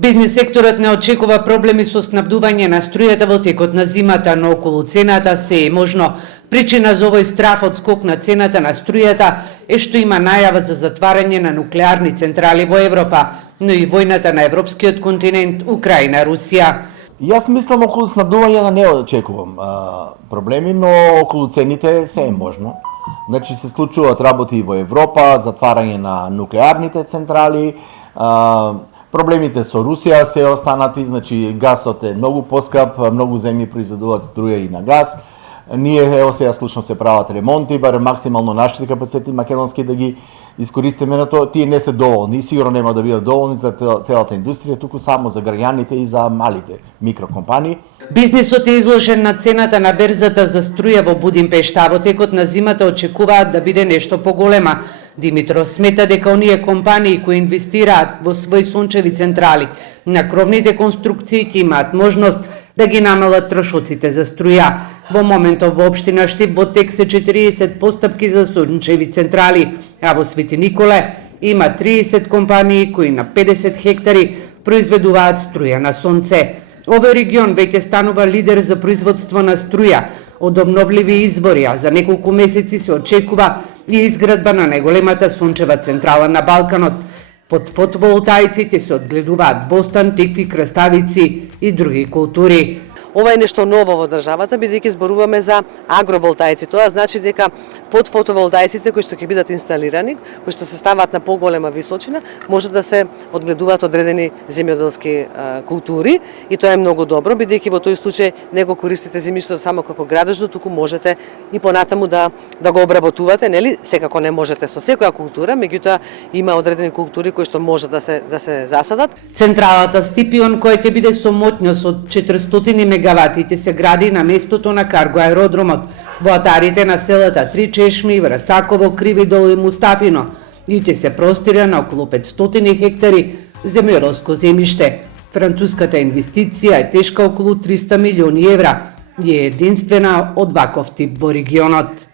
Бизнис секторот не очекува проблеми со снабдување на струјата во текот на зимата, но околу цената се е можно. Причина за овој страф од скок на цената на струјата е што има најава за затварање на нуклеарни централи во Европа, но и војната на европскиот континент Украина Русија. Јас мислам околу снабдување да не очекувам проблеми, но околу цените се е можно. Значи се случуваат работи во Европа, затварање на нуклеарните централи, проблемите со Русија се останати, значи гасот е многу поскап, многу земји произведуваат струја и на газ. Ние ево сега слушно се прават ремонти, барем максимално нашите капацитети македонски да ги искористиме на тоа. Тие не се доволни и сигурно нема да бидат доволни за целата индустрија, туку само за граѓаните и за малите микрокомпании. Бизнисот е изложен на цената на берзата за струја во Будимпешта, а во текот на зимата очекуваат да биде нешто поголема. Димитров смета дека оние компании кои инвестираат во своји сончеви централи на кровните конструкции ќе имаат можност да ги намалат трошоците за струја. Во моментов во општина Штип во тек се 40 постапки за сончеви централи, а во Свети Николе има 30 компании кои на 50 хектари произведуваат струја на сонце. Овој регион веќе станува лидер за производство на струја од обновливи извори, а за неколку месеци се очекува и изградба на најголемата сончева централа на Балканот. Под фотоволтаиците се одгледуваат бостан, тикви, краставици и други култури. Ова е нешто ново во државата, бидејќи зборуваме за агроволтаици. Тоа значи дека под фотоволтаиците кои што ќе бидат инсталирани, кои што се ставаат на поголема височина, може да се одгледуваат одредени земјоделски култури и тоа е многу добро, бидејќи во тој случај не го користите земјиштето само како градежно, туку можете и понатаму да го обработувате, нели? Секако не можете со секоја култура, меѓутоа има одредени култури кои што може да се засадат. Централата Стипион, која ќе биде со моќност од 400 мегаватите, се гради на местото на карго аеродромот, во атарите на селата Три Чешми, Врасаково, Кривидол и Мустафино, и ќе се простира на околу 500 хектари земјоделско земјиште. Француската инвестиција е тешка околу 300 милиони евра и е единствена од ваков тип во регионот.